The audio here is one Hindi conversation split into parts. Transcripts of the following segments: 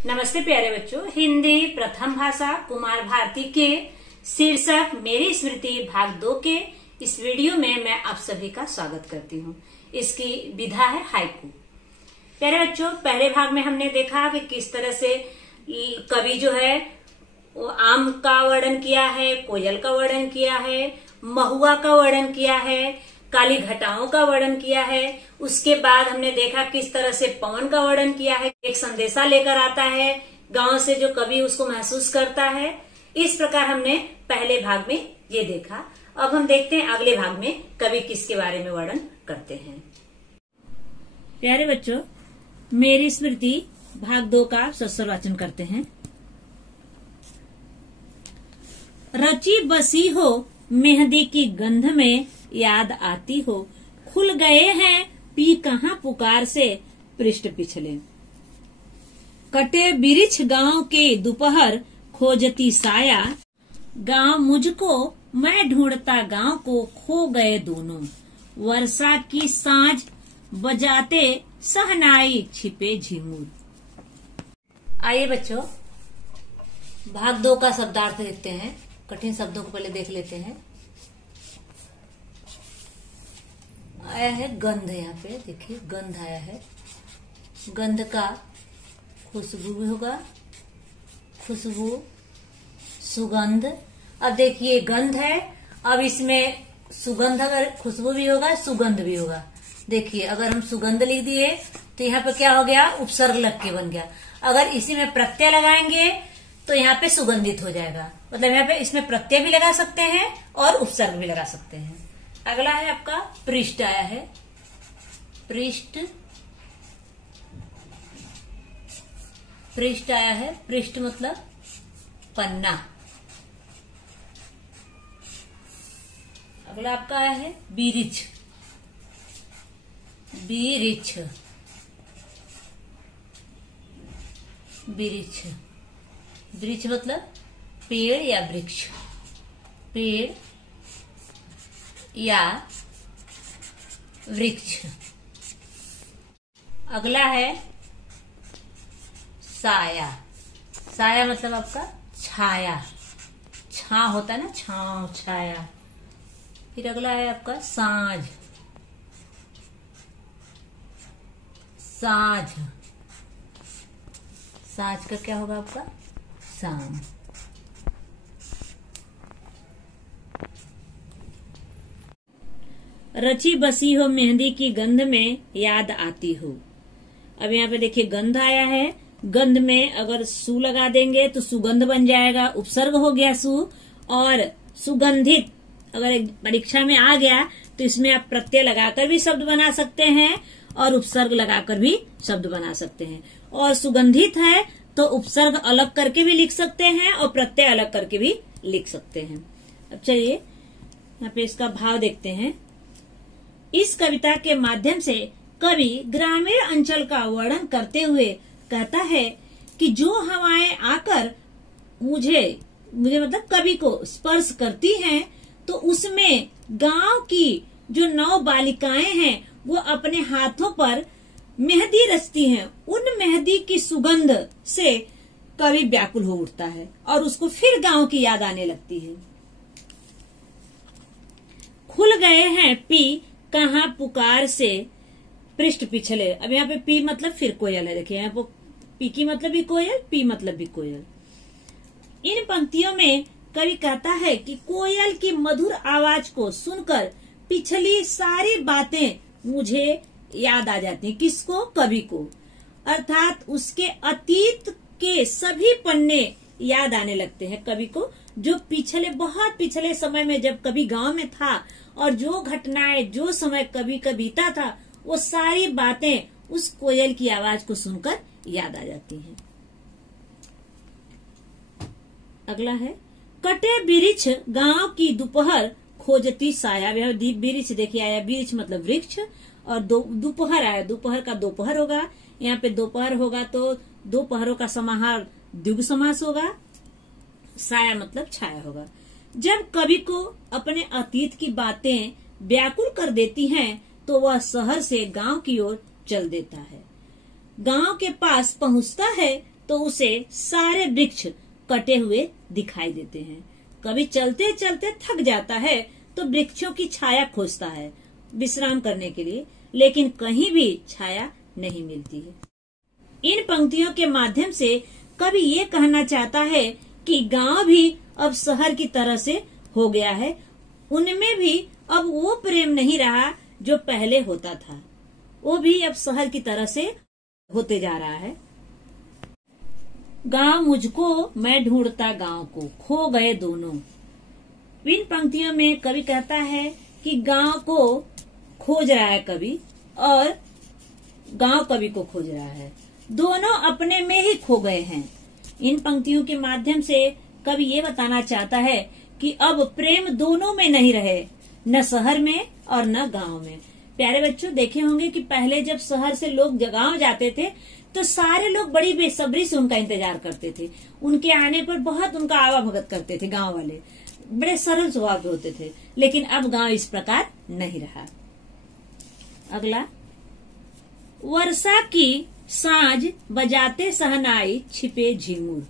नमस्ते प्यारे बच्चों, हिंदी प्रथम भाषा कुमार भारती के शीर्षक मेरी स्मृति भाग 2 के इस वीडियो में मैं आप सभी का स्वागत करती हूँ। इसकी विधा है हाइकू। प्यारे बच्चों, पहले भाग में हमने देखा कि किस तरह से कवि जो है वो आम का वर्णन किया है, कोयल का वर्णन किया है, महुआ का वर्णन किया है, काली घटाओं का वर्णन किया है। उसके बाद हमने देखा किस तरह से पवन का वर्णन किया है। एक संदेशा लेकर आता है गांव से, जो कवि उसको महसूस करता है। इस प्रकार हमने पहले भाग में ये देखा। अब हम देखते हैं अगले भाग में कवि किसके बारे में वर्णन करते हैं। प्यारे बच्चों, मेरी स्मृति भाग 2 का सस्वर वाचन करते हैं। रची बसी हो मेहंदी की गंध में, याद आती हो खुल गए हैं पी कहाँ पुकार से पृष्ठ पिछले। कटे बिरिछ गांव के दोपहर खोजती साया, गांव मुझको मैं ढूंढता गांव को खो गए दोनों। वर्षा की सांझ बजाते सहनाई छिपे झिमुर। आइए बच्चों, भाग 2 का शब्दार्थ देखते हैं। कठिन शब्दों को पहले देख लेते हैं। आया है गंध, यहाँ पे देखिए गंध आया है। गंध का खुशबू भी होगा, खुशबू, सुगंध। अब देखिए गंध है, अब इसमें सुगंध, अगर खुशबू भी होगा सुगंध भी होगा। देखिए अगर हम सुगंध लिख दिए तो यहाँ पे क्या हो गया, उपसर्ग लग के बन गया। अगर इसी में प्रत्यय लगाएंगे तो यहाँ पे सुगंधित हो जाएगा। मतलब यहाँ पे इसमें प्रत्यय भी लगा सकते हैं और उपसर्ग भी लगा सकते हैं। अगला है आपका पृष्ठ आया है। पृष्ठ, पृष्ठ आया है। पृष्ठ मतलब पन्ना। अगला आपका आया है बिरिछ। बिरिछ, बिरिछ, वृक्ष मतलब पेड़ या वृक्ष, पेड़ या वृक्ष। अगला है साया। साया मतलब आपका छाया, छा होता है ना, छांव, छाया। फिर अगला है आपका साँझ। साँझ, साँझ का क्या होगा आपका, शाम। रची बसी हो मेहंदी की गंध में, याद आती हो। अब यहाँ पे देखिए गंध आया है। गंध में अगर सु लगा देंगे तो सुगंध बन जाएगा, उपसर्ग हो गया सु। और सुगंधित अगर परीक्षा में आ गया तो इसमें आप प्रत्यय लगाकर भी शब्द बना सकते हैं और उपसर्ग लगाकर भी शब्द बना सकते हैं। और सुगंधित है तो उपसर्ग अलग करके भी लिख सकते हैं और प्रत्यय अलग करके भी लिख सकते हैं। अब चलिए यहाँ पे इसका भाव देखते हैं। इस कविता के माध्यम से कवि ग्रामीण अंचल का वर्णन करते हुए कहता है कि जो हवाएं आकर मुझे मतलब कवि को स्पर्श करती हैं, तो उसमें गांव की जो 9 बालिकाएं हैं वो अपने हाथों पर मेहंदी रचती हैं। उन मेहंदी की सुगंध से कवि व्याकुल हो उठता है और उसको फिर गांव की याद आने लगती है। खुल गए हैं पी कहाँ पुकार से पृष्ठ पिछले। अब यहाँ पे पी मतलब फिर कोयल है। देखिए यहाँ पे पी की मतलब भी कोयल, पी मतलब भी कोयल। इन पंक्तियों में कवि कहता है कि कोयल की मधुर आवाज को सुनकर पिछली सारी बातें मुझे याद आ जाती हैं। किसको, कवि को। अर्थात उसके अतीत के सभी पन्ने याद आने लगते हैं कवि को, जो पिछले, बहुत पिछले समय में जब कवि गांव में था और जो घटनाएं, जो समय कवि का बीता था, वो सारी बातें उस कोयल की आवाज को सुनकर याद आ जाती हैं। अगला है कटे बिरिछ गांव की दोपहर खोजती साया। बिरिछ देखिए आया, बिरिछ मतलब वृक्ष, और दोपहर आया, दोपहर का दोपहर होगा। यहाँ पे दोपहर होगा तो दोपहरों का समाहार द्विगु समास होगा। साया मतलब छाया होगा। जब कवि को अपने अतीत की बातें व्याकुल कर देती हैं तो वह शहर से गांव की ओर चल देता है। गांव के पास पहुंचता है तो उसे सारे वृक्ष कटे हुए दिखाई देते हैं। कभी चलते चलते थक जाता है तो वृक्षों की छाया खोजता है विश्राम करने के लिए, लेकिन कहीं भी छाया नहीं मिलती है। इन पंक्तियों के माध्यम से कवि ये कहना चाहता है कि गांव भी अब शहर की तरह से हो गया है। उनमें भी अब वो प्रेम नहीं रहा जो पहले होता था, वो भी अब शहर की तरह से होते जा रहा है। गांव मुझको, मैं ढूंढता गांव को, खो गए दोनों। इन पंक्तियों में कवि कहता है कि गांव को खोज रहा है कवि और गांव कवि को खोज रहा है, दोनों अपने में ही खो गए हैं। इन पंक्तियों के माध्यम से कवि ये बताना चाहता है कि अब प्रेम दोनों में नहीं रहे, न शहर में और न गांव में। प्यारे बच्चों, देखे होंगे कि पहले जब शहर से लोग गांव जाते थे तो सारे लोग बड़ी बेसब्री से उनका इंतजार करते थे। उनके आने पर बहुत उनका आवाभगत करते थे। गांव वाले बड़े सरल स्वभाव के होते थे, लेकिन अब गांव इस प्रकार नहीं रहा। अगला, वर्षा की साँझ बजाते सहनाई छिपे झिंगुर।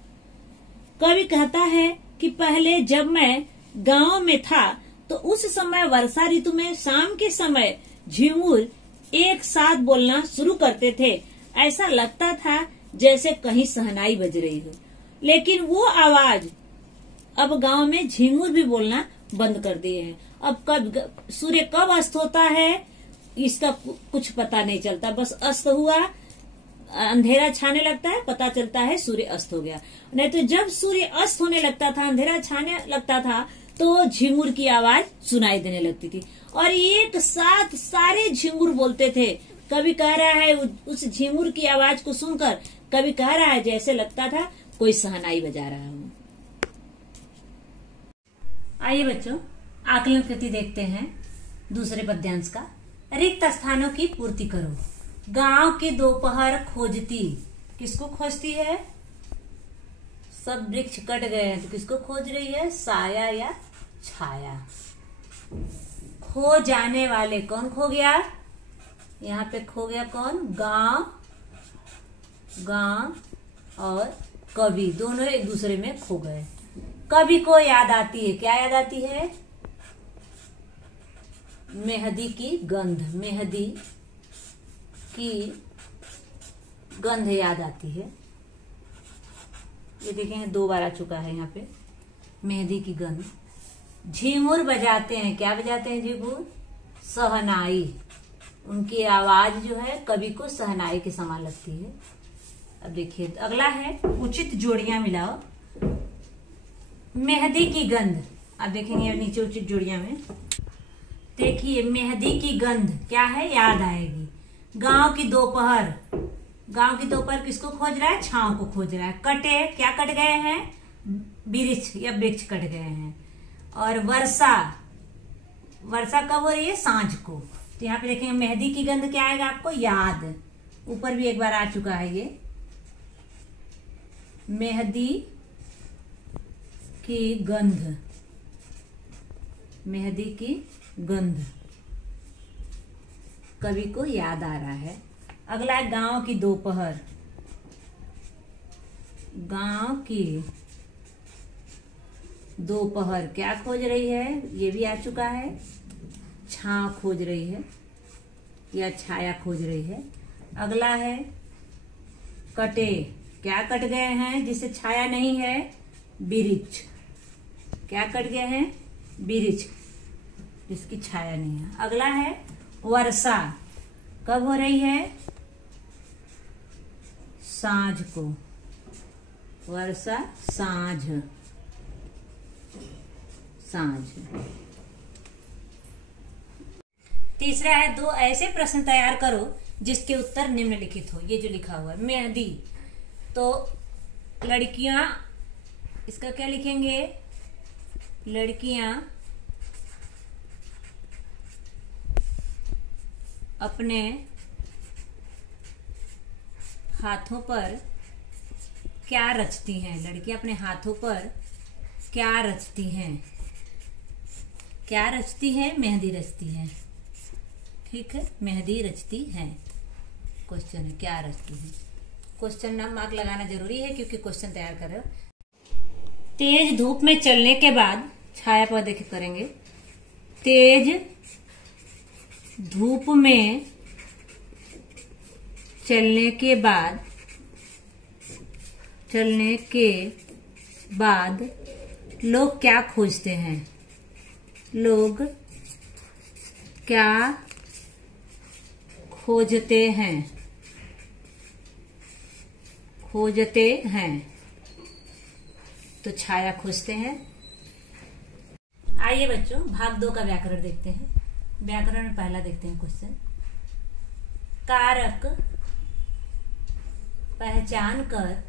कवि कहता है कि पहले जब मैं गांव में था तो उस समय वर्षा ऋतु में शाम के समय झिंगुर एक साथ बोलना शुरू करते थे। ऐसा लगता था जैसे कहीं सहनाई बज रही हो, लेकिन वो आवाज अब गांव में झिंगुर भी बोलना बंद कर दिए हैं। अब कब सूर्य कब अस्त होता है इसका कुछ पता नहीं चलता। बस अस्त हुआ, अंधेरा छाने लगता है, पता चलता है सूर्य अस्त हो गया। नहीं तो जब सूर्य अस्त होने लगता था, अंधेरा छाने लगता था, तो झिंगुर की आवाज सुनाई देने लगती थी और एक साथ सारे झिंगुर बोलते थे। कभी कह रहा है उस झिंगुर की आवाज को सुनकर कभी कह रहा है जैसे लगता था कोई सहनाई बजा रहा हो। आइए बच्चों, आकलन कृति देखते हैं दूसरे पद्यांश का। रिक्त स्थानों की पूर्ति करो। गांव की दोपहर खोजती, किसको खोजती है? सब वृक्ष कट गए हैं तो किसको खोज रही है? साया या छाया। खो जाने वाले, कौन खो गया? यहाँ पे खो गया कौन? गांव, गांव और कवि दोनों एक दूसरे में खो गए। कवि को याद आती है, क्या याद आती है? मेहंदी की गंध, मेहंदी की गंध याद आती है। ये देखेंगे 2 बार आ चुका है यहाँ पे, मेहंदी की गंध। झिंगुर बजाते हैं, क्या बजाते हैं झिंगुर? सहनाई। उनकी आवाज जो है कवि को सहनाई के समान लगती है। अब देखिए अगला है, उचित जोड़ियां मिलाओ। मेहंदी की गंध, अब देखेंगे नीचे उचित जोड़ियां में देखिए, मेहंदी की गंध क्या है? याद आएगी। गांव की दोपहर, गांव की दोपहर किसको खोज रहा है? छांव को खोज रहा है। कटे, क्या कट गए हैं? वृक्ष या वृक्ष कट गए हैं। और वर्षा, वर्षा कब हो रही है? सांझ को। तो यहाँ पे देखेंगे मेहंदी की गंध क्या आएगा आपको? याद। ऊपर भी एक बार आ चुका है ये, मेहंदी की गंध, मेहंदी की गंध कवि को याद आ रहा है। अगला है गांव की दोपहर। गांव की दोपहर क्या खोज रही है? ये भी आ चुका है, छांव खोज रही है या छाया खोज रही है। अगला है कटे, क्या कट गए हैं जिसे छाया नहीं है? वृक्ष। क्या कट गए हैं? वृक्ष जिसकी छाया नहीं है। अगला है वर्षा, कब हो रही है? सांझ को। वर्षा सांझ, सांझ। तीसरा है, 2 ऐसे प्रश्न तैयार करो जिसके उत्तर निम्नलिखित हो। ये जो लिखा हुआ है मेहंदी, तो लड़कियां, इसका क्या लिखेंगे? लड़कियां अपने हाथों पर क्या रचती हैं? लड़कियां अपने हाथों पर क्या रचती हैं? क्या रचती है? मेहंदी रचती है। ठीक है, मेहंदी रचती है। क्वेश्चन है क्या रचती है। क्वेश्चन मार्क लगाना जरूरी है क्योंकि क्वेश्चन तैयार कर रहे हो। तेज धूप में चलने के बाद, छाया पर देखिए करेंगे, तेज धूप में चलने के बाद लोग क्या खोजते हैं? लोग क्या खोजते हैं? तो छाया खोजते हैं। आइए बच्चों, भाग 2 का व्याकरण देखते हैं। व्याकरण में पहला देखते हैं क्वेश्चन। कारक पहचान कर,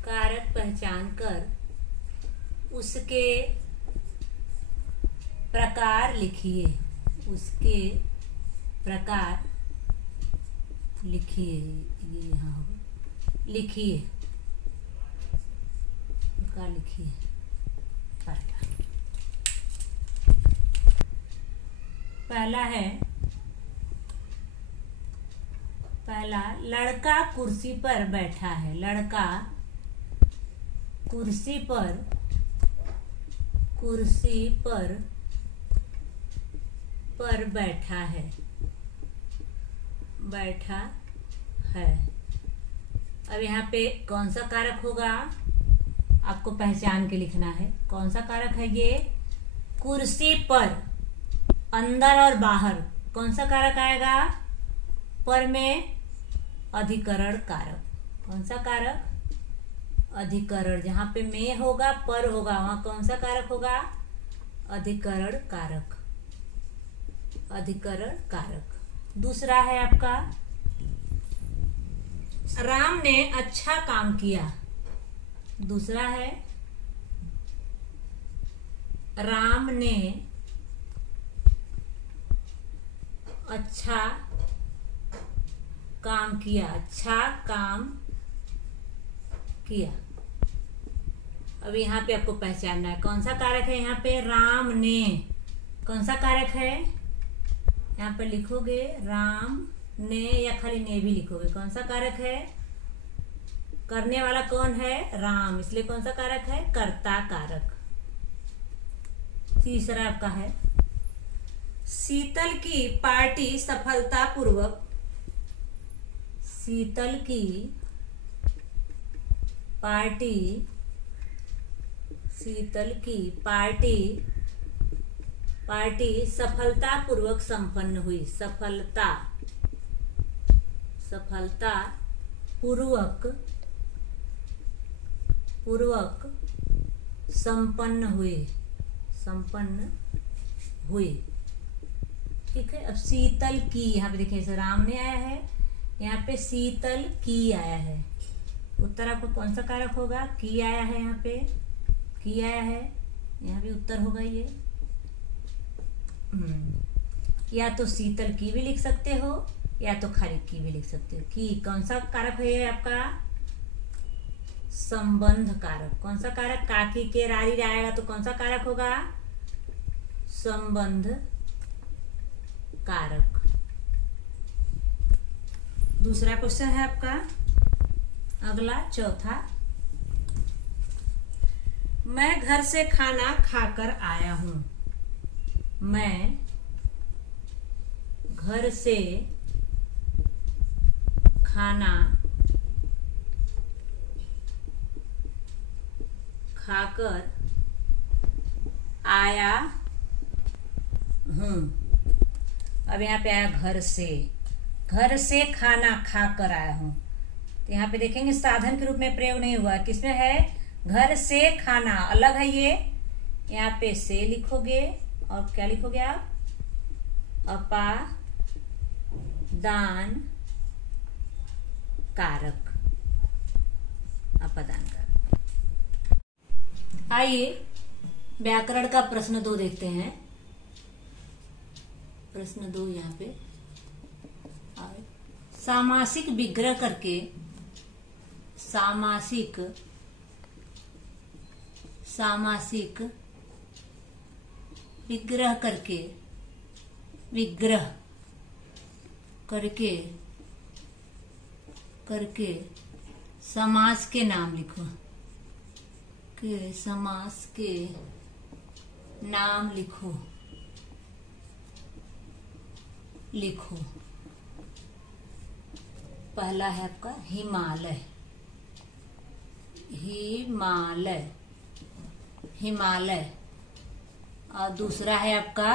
कारक पहचान कर उसके प्रकार लिखिए, उसके प्रकार लिखिए। ये यहाँ होगा, लिखिए, प्रकार लिखिए। पहला लड़का कुर्सी पर बैठा है। लड़का कुर्सी पर बैठा है। अब यहाँ पे कौन सा कारक होगा आपको पहचान के लिखना है। कौन सा कारक है ये? कुर्सी पर, अंदर और बाहर कौन सा कारक आएगा? पर में अधिकरण कारक। कौन सा कारक? अधिकरण। जहां पे में होगा, पर होगा, वहां कौन सा कारक होगा? अधिकरण कारक। अधिकरण कारक। दूसरा है आपका, राम ने अच्छा काम किया। दूसरा है, राम ने अच्छा काम किया। अच्छा काम किया। अब यहाँ पे आपको पहचानना है कौन सा कारक है। यहाँ पे राम ने, कौन सा कारक है? यहाँ पे लिखोगे राम ने या खाली ने भी लिखोगे। कौन सा कारक है? करने वाला कौन है? राम, इसलिए कौन सा कारक है? कर्ता कारक। तीसरा आपका है, शीतल की पार्टी सफलतापूर्वक, शीतल की पार्टी सफलतापूर्वक संपन्न हुई। सफलतापूर्वक संपन्न हुई। ठीक है। अब शीतल की, यहाँ पे देखिए जैसे राम ने आया है, यहाँ पे शीतल की आया है। उत्तर आपको कौन सा कारक होगा? की आया है, यहाँ पे की आया है, यहाँ भी उत्तर होगा ये। या तो शीतल की भी लिख सकते हो या तो खाली की भी लिख सकते हो। की कौन सा कारक है ये आपका? संबंध कारक। कौन सा कारक? काकी के रारी आएगा तो कौन सा कारक होगा? संबंध कारक। दूसरा क्वेश्चन है आपका अगला, चौथा, मैं घर से खाना खाकर आया हूं। मैं घर से खाना खाकर आया हूं। अब यहाँ पे आया घर से खाना खाकर आया हूं। तो यहाँ पे देखेंगे साधन के रूप में प्रयोग नहीं हुआ। किसमें है? घर से खाना अलग है ये। यहाँ पे से लिखोगे और क्या लिखोगे आप? अपादान कारक। अपादान कारक। आइए व्याकरण का प्रश्न 2 देखते हैं। प्रश्न 2 यहाँ पे सामासिक विग्रह करके, सामासिक विग्रह करके, विग्रह करके समास के नाम लिखो, के समास के नाम लिखो। पहला है आपका हिमालय, हिमालय। और दूसरा है आपका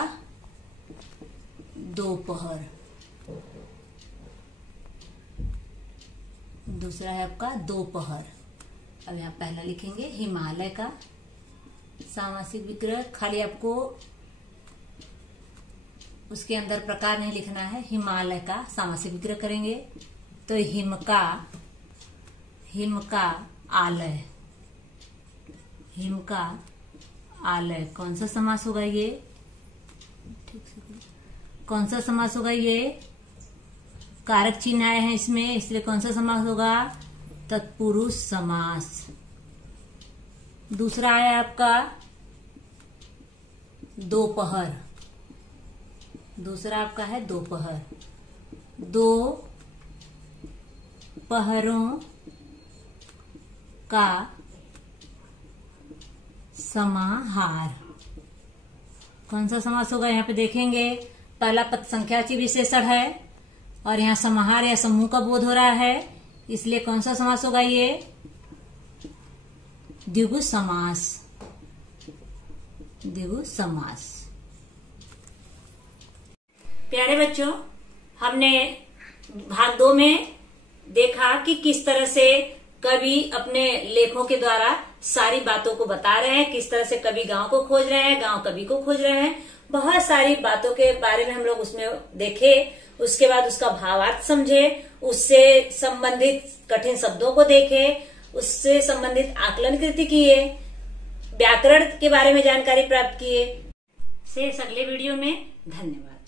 दोपहर, अब यहाँ पहला लिखेंगे हिमालय का सामासिक विग्रह, खाली आपको उसके अंदर प्रकार नहीं लिखना है। हिमालय का सामासिक विग्रह करेंगे तो हिम का आलय, कौन सा समास होगा ये? ठीक से कौन सा समास होगा ये? कारक चिन्ह आए हैं इसमें, इसलिए कौन सा समास होगा? तत्पुरुष समास। दूसरा है आपका दोपहर, दोपहर। दो पहरों का समाहार, कौन सा समास होगा? यहाँ पे देखेंगे पहला पद संख्यावाची विशेषण है और यहाँ समाहार या समूह का बोध हो रहा है, इसलिए कौन सा समास होगा ये? द्विगु समास। प्यारे बच्चों, हमने भाग 2 में देखा कि किस तरह से कवि अपने लेखों के द्वारा सारी बातों को बता रहे हैं, किस तरह से कवि गांव को खोज रहे हैं, गांव कवि को खोज रहे हैं। बहुत सारी बातों के बारे में हम लोग उसमें देखे, उसके बाद उसका भावार्थ समझे, उससे संबंधित कठिन शब्दों को देखे, उससे संबंधित आकलन कृति किए, व्याकरण के बारे में जानकारी प्राप्त किए। से अगले वीडियो में धन्यवाद।